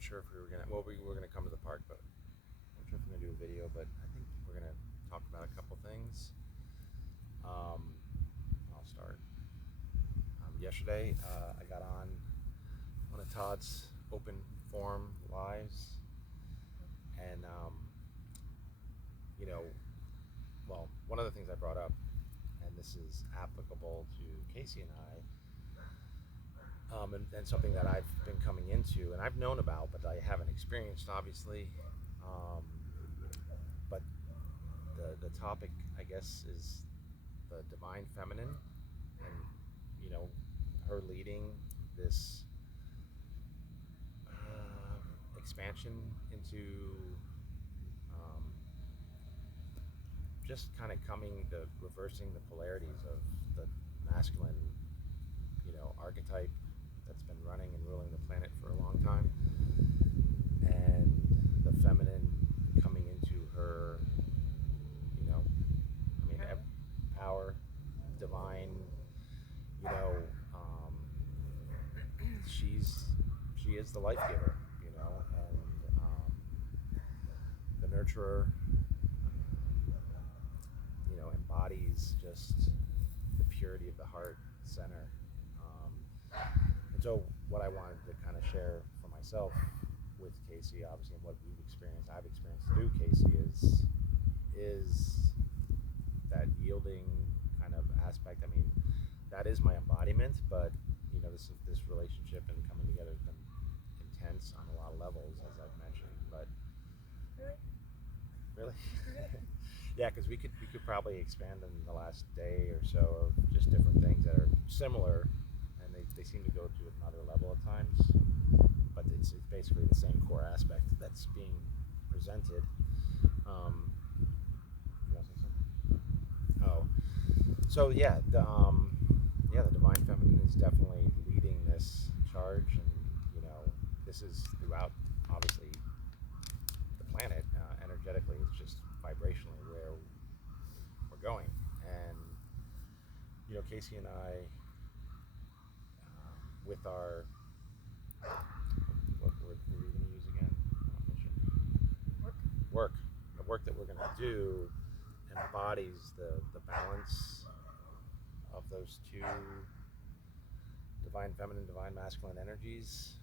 weren't sure if we were gonna. Well, we were gonna come to the park, but I'm sure if we're gonna do a video. But I think we're gonna talk about a couple things. Um, I'll start. Yesterday, I got on one of Todd's open forum lives, and you know, well, one of the things I brought up, and this is applicable to Casey and and something that I've been coming into, and I've known about, but I haven't experienced, obviously. Um, but the topic, I guess, is the divine feminine, and her leading this expansion into um, just kind of reversing the polarities of the masculine, archetype that's been running and ruling the planet for a long time, and the feminine coming into her, power, divine, you know, um, she is the life giver, and the nurturer, embodies just the purity of the heart center. And so what I wanted to kind of share for myself with Casey, obviously, and what I've experienced through Casey is that yielding kind of aspect. I mean, that is my embodiment, but this relationship and coming together has been intense on a lot of levels, as I've mentioned. But really, yeah, because we could probably expand in the last day or so of just different things that are similar, and they seem to go to another level at times, but it's basically the same core aspect that's being presented. You want to say something? Oh, so the divine feminine is definitely leading this charge, and this is throughout, obviously, the planet. Energetically, it's just vibrationally where we're going, and Casey and I, with our what word were we going to use again? Work. The work that we're going to do embodies the balance of those two divine feminine, divine masculine energies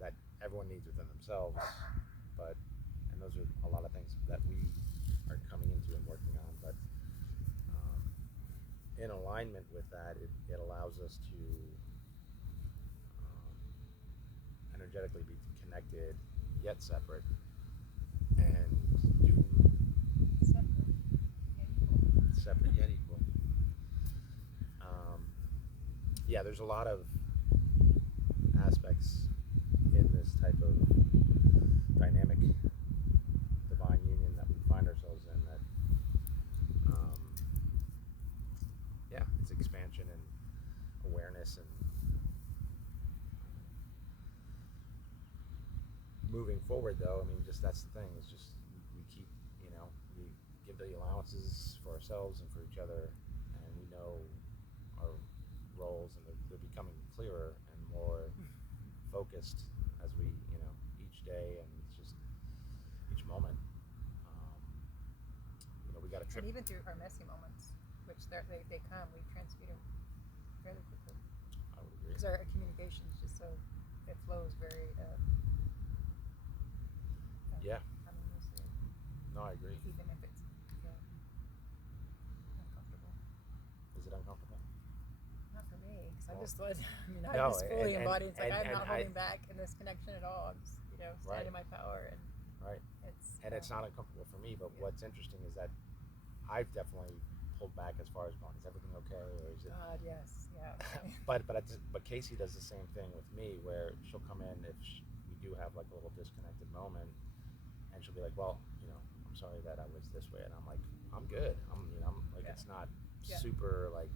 that everyone needs within themselves. And those are a lot of things that we are coming into and working on. But in alignment with that, it allows us to energetically be connected yet separate, and do separate yet equal. There's a lot of aspects in this type of dynamic divine union that we find ourselves in that it's expansion and awareness and moving forward. Though, I mean, just that's the thing, it's just we keep, we give the allowances for ourselves and for each other, and we know our roles, and they're becoming clearer and more focused as we, each day, and it's just each moment. We got a trip. And even through our messy moments, which they come, we transmute them fairly quickly. I would agree. Because our communication is just so, it flows very harmoniously. No, I agree. Even if it's uncomfortable. Is it uncomfortable? Not for me, because I'm just like, I'm No, just fully embodied. It's like I'm and not holding back in this connection at all. I'm just, standing in my power, and right. It's not uncomfortable for me. But what's interesting is that I've definitely pulled back as far as going, is everything okay, or is it? God, yes, yeah. but Casey does the same thing with me, where she'll come in if we do have like a little disconnected moment, and she'll be like, well, I'm sorry that I was this way, and I'm like, I'm good. I'm like, it's not super like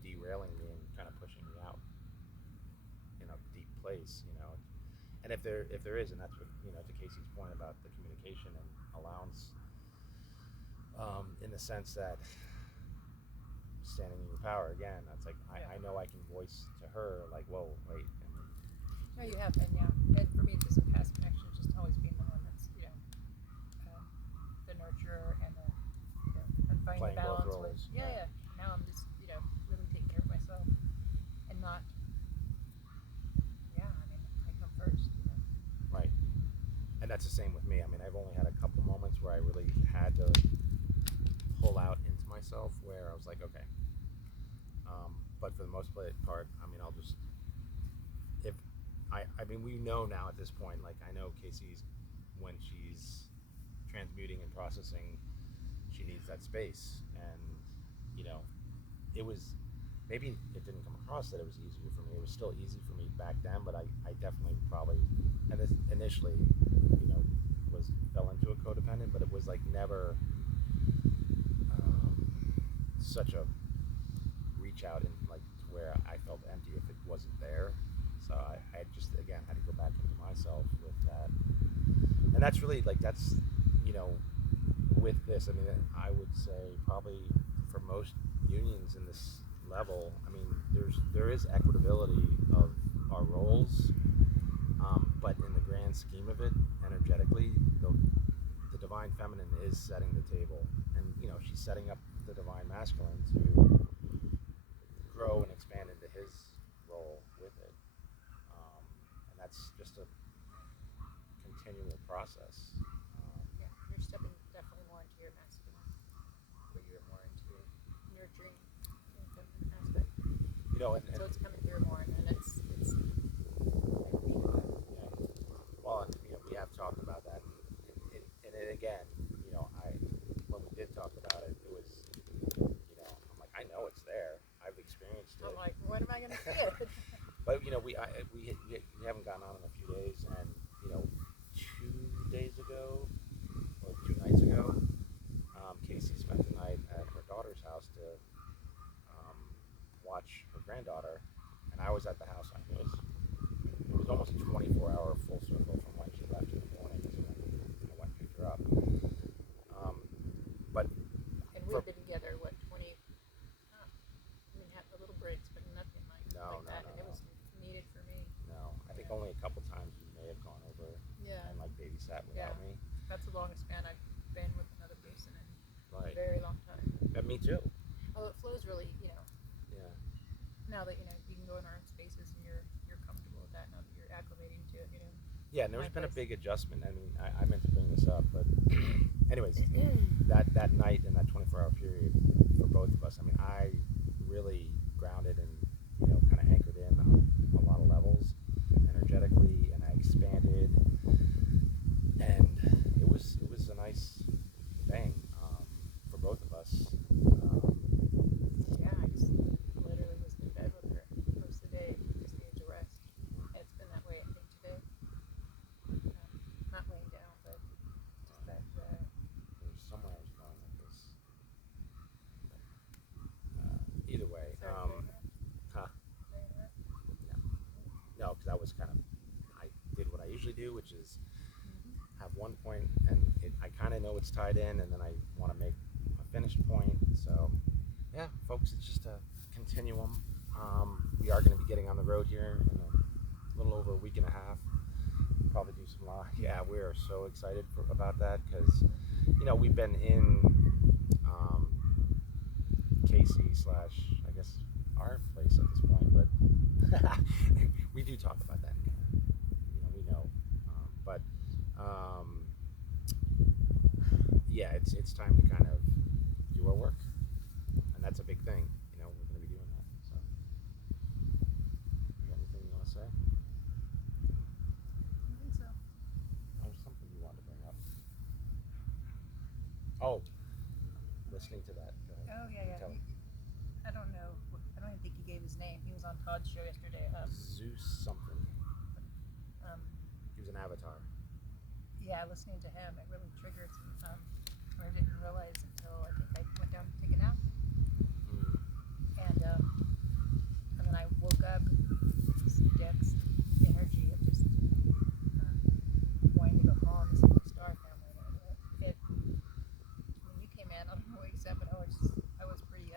derailing me and kind of pushing me out in a deep place, And if there is, and that's what, to Casey's point about the communication and allowance, in the sense that standing in your power again, that's like I know I can voice to her like, whoa, wait. No, you have, and for me, it's just a past And that's the same with me. I mean, I've only had a couple moments where I really had to pull out into myself, where I was like, okay. But for the most part, I mean, I'll just if I mean, we know now at this point. Like, I know Casey's when she's transmuting and processing, she needs that space, and you know, it was maybe it didn't come across that it was easier for me. It was still easy for me back then, but I definitely probably and this initially, you know, was fell into a codependent, but it was like never such a reach out and like to where I felt empty if it wasn't there. So I just again had to go back into myself with that, and that's really like that's you know with this. I mean, I would say probably for most unions in this level, I mean, there is equitability of our roles, but in the grand scheme of it, energetically, the divine feminine is setting the table, and you know she's setting up the divine masculine to grow and expand into his role with it, and that's just a continual process. Yeah, you're stepping definitely more into your masculine, where you're more into nurturing the feminine aspect. You know, So it's coming through more, and it's. Yeah. Well, and, you know, we have talked about that, and it again, you know, when we did talk about it, it was, you know, I'm like, I know it's there. I've experienced it. I'm like, what am I gonna get? But you know, we haven't gone on in a few days, and you know, 2 days ago or 2 nights ago, Casey spent the night at her daughter's house to watch her granddaughter, and I was at the house. It was almost a 24-hour full circle from when she left in the morning to when I went and picked her up. But And we've been together, what, 20? I mean, have a little breaks, but nothing like that. And it was needed for me. No, I think only a couple times you may have gone over and like babysat without me. That's the longest span I've been with another person in Right. a very long time. Me too. Although it flows really, you know. Yeah. Now that you know you can go in our own spaces and you're comfortable with that. Now that you're acclimating to it, you know. Yeah, and there's been a big adjustment. I mean, I meant to bring this up, but anyways, that night and that 24-hour period for both of us, I mean, I really grounded and you know kind of anchored in on a lot of levels energetically, and I expanded, and it was a nice thing for both of us. Yeah, I just literally was in bed with her most of the day. Just needed to rest. And it's been that way, I think, today. Not laying down, but just that. There's somewhere I was going with this. Either way, huh? No, because that was kind of I did what I usually do, which is have one point, and I kind of know it's tied in, and then I want to make a finished point. So, yeah, folks, it's just a continuum. We are going to be getting on the road here in a little over a week and a half. Probably do some live. Yeah, we are so excited about that because, you know, we've been in Casey / I guess our place at this point, but we do talk about that. You know, we know, but yeah, it's time to kind of do our work, and that's a big thing. You know, we're going to be doing that. So, you got anything you want to say? I think so. Or something you wanted to bring up? Oh, listening to that. Oh yeah. I don't know. I don't even think he gave his name. He was on Todd's show yesterday. Zeus something. He was an avatar. Yeah, listening to him, it really triggered some. I didn't realize until I think I went down to take a nap, and then I woke up with this dense energy of just wanting to go home to see the Star family. And when you came in, I don't know what you said, but I was pretty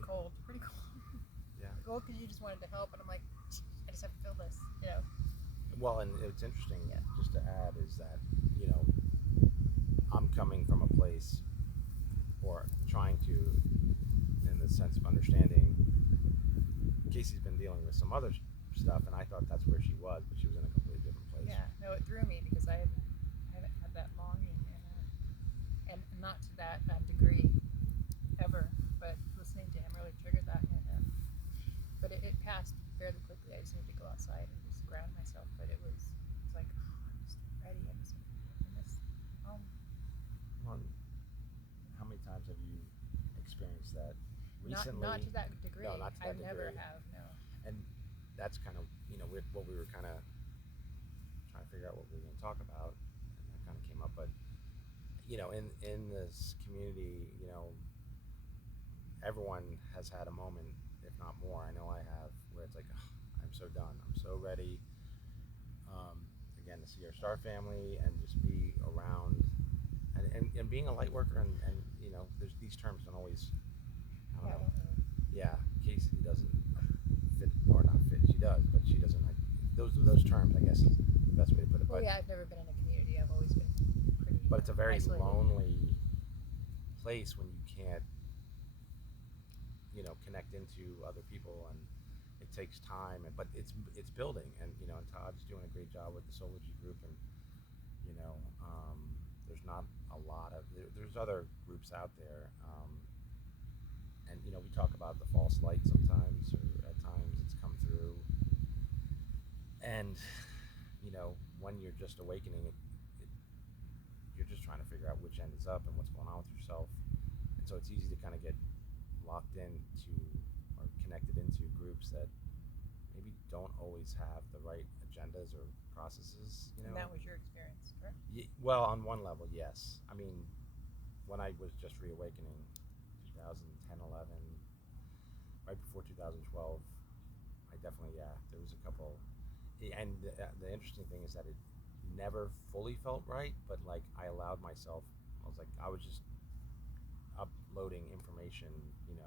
cold. Yeah. Well, because you just wanted to help, and I'm like, I just have to feel this, you know. Well, and it's interesting, just to add, is that, you know, I'm coming from a place, or trying to, in the sense of understanding, Casey's been dealing with some other stuff, and I thought that's where she was, but she was in a completely different place. recently. Not to that degree. No, not to that I never degree. have. No. And that's kind of what we were kind of trying to figure out what we were going to talk about, and that kind of came up. But in this community, everyone has had a moment, if not more. I know I have, where it's like, "Ugh, I'm so done. I'm so ready." Again, to see our star family and just be around, and being a light worker, and there's these terms don't always. I don't Yeah. I know. don't really. Yeah, Casey doesn't fit, or not fit. She does, but she doesn't. Like, those terms, I guess, is the best way to put it. Well, But yeah, I've never been in a community. I've always been pretty. but it's a very isolated. lonely place when you can't, connect into other people, and it takes time. But it's building, and and Todd's doing a great job with the Sology group, and you know, um, there's not a lot of there's other groups out there, and we talk about the false light sometimes, or at times it's come through, and when you're just awakening, you're just trying to figure out which end is up and what's going on with yourself, and so it's easy to kind of get locked into or connected into groups that maybe don't always have the right agendas or processes. And that was your experience, correct? Well, on one level, yes. I mean, when I was just reawakening, 2010, 11, right before 2012, I definitely, there was a couple. And the interesting thing is that it never fully felt right, but like I allowed myself, I was just uploading information, and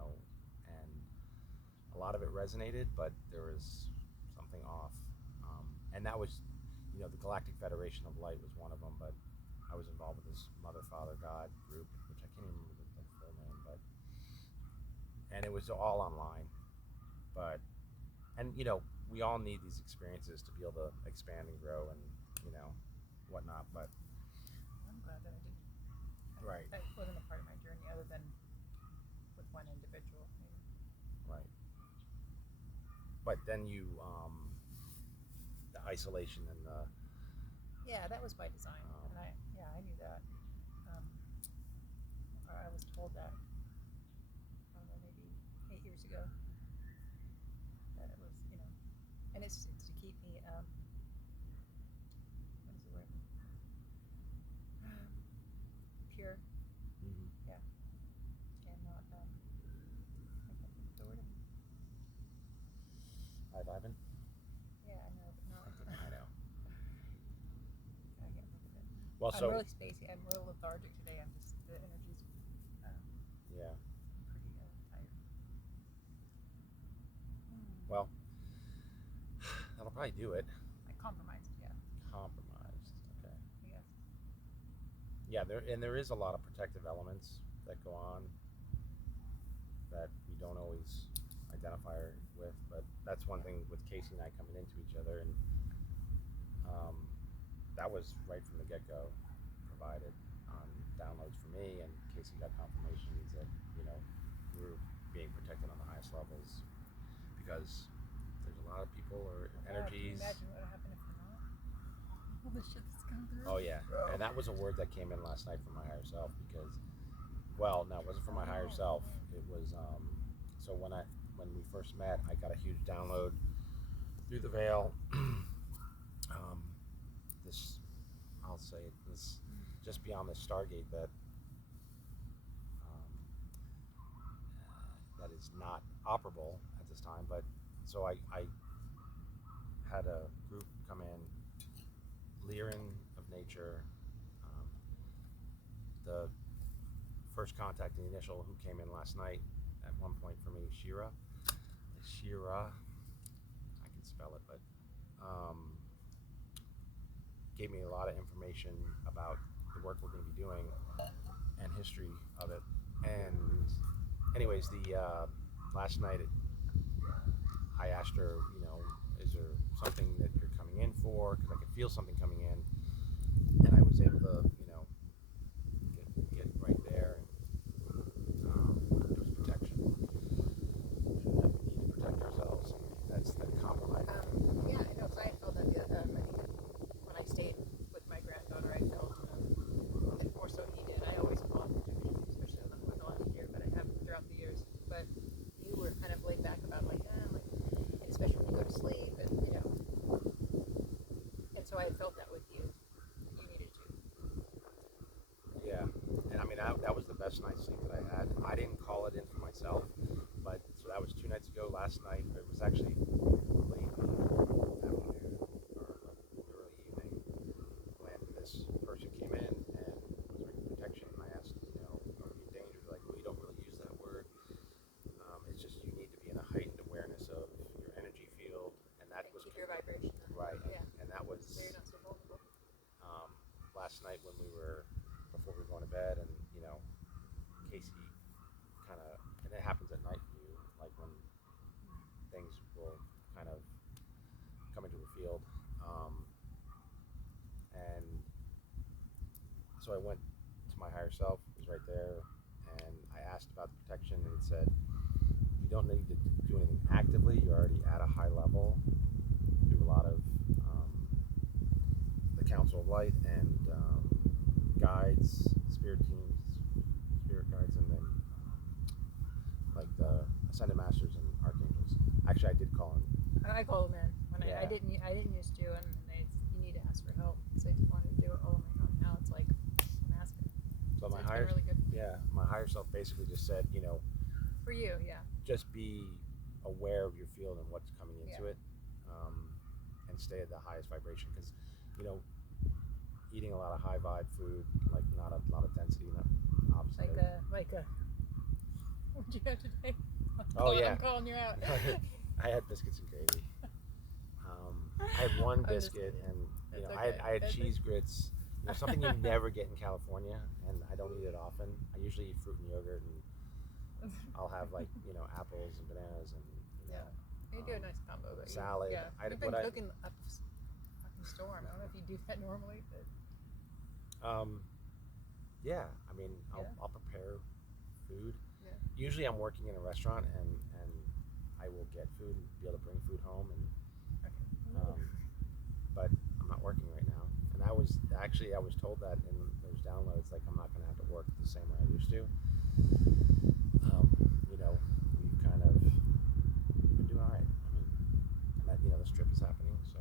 a lot of it resonated, but there was something off. And that was, the Galactic Federation of Light was one of them, but I was involved with this Mother, Father, God group, which I can't even remember the full name, and it was all online. But, and we all need these experiences to be able to expand and grow, and whatnot. But I'm glad that I did. Right. That wasn't a part of my journey, other than with one individual. Maybe. Right. But then the isolation and the Yeah, that was by design, and I knew that. Or I was told that. I don't know, maybe 8 years ago, that it was, and it's to keep me. What is the word? Pure. mm-hmm. Yeah, and not. I can't think of the word. High vibing. Yeah, I know, but not. I know. I can't think of it. Well, I'm so really spacey. I'm real lethargic today. I'm just the energy's. yeah. I'm pretty tired. Well, that'll probably do it. I compromised. Yeah. Compromised. Okay. I guess. Yeah, there is a lot of protective elements that go on that we don't always identify with, but that's one thing with Casey and I coming into each other, and that was right from the get-go provided on downloads for me, and Casey got confirmations that we were being protected on the highest levels, because there's a lot of people or energies. Can you imagine what would happen if we're not? All the shit that's coming through. Oh yeah, and that was a word that came in last night from my higher self, because, well, no, it wasn't from my higher self. It was so when we first met, I got a huge download through the veil. I'll say it, this just beyond the Stargate that that is not operable at this time. But so I had a group come in, Lyran of Nature, the first contact, the initial who came in last night at one point for me, Shira, I can spell it, but gave me a lot of information about the work we're going to be doing and history of it. And anyways, the last night I asked her, is there something that you're coming in for? Because I could feel something coming in, and I was able to, get right there. It was protection. We need to protect ourselves. That's the compromise. Yeah, I know, because I felt that I think when I stayed with my granddaughter, I felt it more so he did. I always felt, especially with the last year, but I have throughout the years. But felt that with you, you needed to. Yeah, and I mean that was the best night's sleep that I had. I didn't call it in for myself, but so that was 2 nights ago. Last night it was actually late afternoon or early evening when this person came in and was making protection. And I asked, are we in danger? They're like, we don't really use that word. It's just you need to be in a heightened awareness of your energy field, and that And was keep your vibration up. right. Yeah. And that was So you're not so vulnerable. um, last night when we were before we were going to bed, and Casey kind of, and it happens at night for you, like when things will kind of come into a field, and so I went to my higher self. It was right there, and I asked about the protection, and it said you don't need to do anything actively. You're already at a high level. Do a lot of the Council of Light and guides, spirit teams, spirit guides, and then like the Ascended Masters and Archangels. Actually, I did call in. I call them in when I didn't used to, and you need to ask for help. So I just wanted to do it all on my own. Now it's like I'm asking. So So my it's higher, been really good my higher self basically just said, for you. Yeah. just be aware of your field and what's coming into Yeah. it, and stay at the highest vibration. Because, eating a lot of high vibe food, like not a lot of density, not obviously. Like a. What'd you have today? Yeah. I'm calling you out. I had biscuits and gravy. I had one I'm just biscuit, kidding. and That's I okay. had That's cheese grits. Something you never get in California, and I don't eat it often. I usually eat fruit and yogurt, and I'll have apples and bananas and Yeah. You do a nice combo, but salad. Yeah. You've been cooking up a fucking storm. I don't know if you do that normally, but yeah. I mean, Yeah. I'll prepare food. Yeah. Usually, I'm working in a restaurant, and I will get food and be able to bring food home, and okay. but I'm not working right now. And I was told that in those downloads, like I'm not going to have to work the same way I used to. We've kind of been doing all right. I mean, and that this trip is happening, so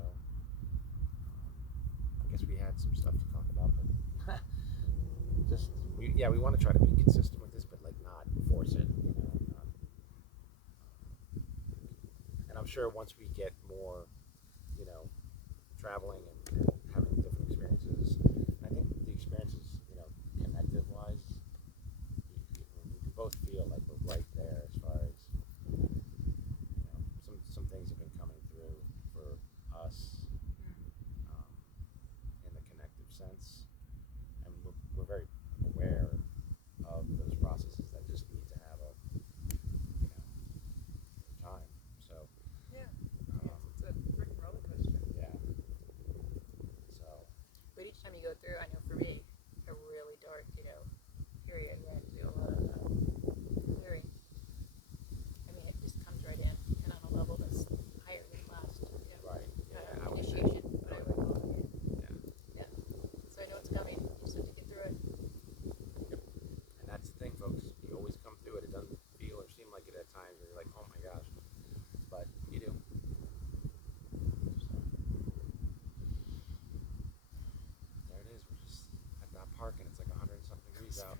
I guess we had some stuff to talk about, but we want to try to be consistent with this, but like not force it, not, and I'm sure once we get more, traveling and having different experiences, I think the experiences, connective wise, we both feel like we're right there as far as, some things have been coming through for us, in the connective sense, and we're very aware of those processes that just need to have a, time. So Yeah. It's a freaking roller coaster. yeah. So But each time you go through, I know for me, a really dark, period where I have to do a lot of clearing. I mean, it just comes right in, and on a level that's higher than last. right. Yeah. I would say. Initiation, but I would call it. Yeah. Yeah. So I know it's coming. You just have to get through it. Yep. And that's the thing, folks. You always come through it. It doesn't feel or seem like it at times where you're like, oh my gosh, but you do. So there it is. We're just at that park, and it's like 100 and something degrees out.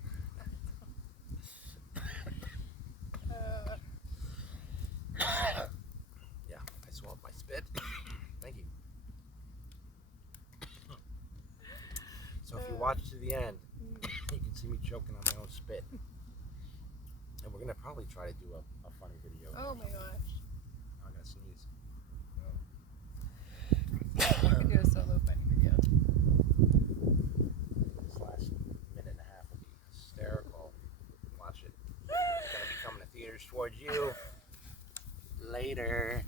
Yeah, I swallowed my spit. Thank you. So if you watch to the end, you can see me choking on my own spit. And we're gonna probably try to do a funny video. Oh my gosh. I'm gonna sneeze. You can do a solo funny video. This last minute and a half will be hysterical. Watch it. It's gonna be coming to theaters towards you later.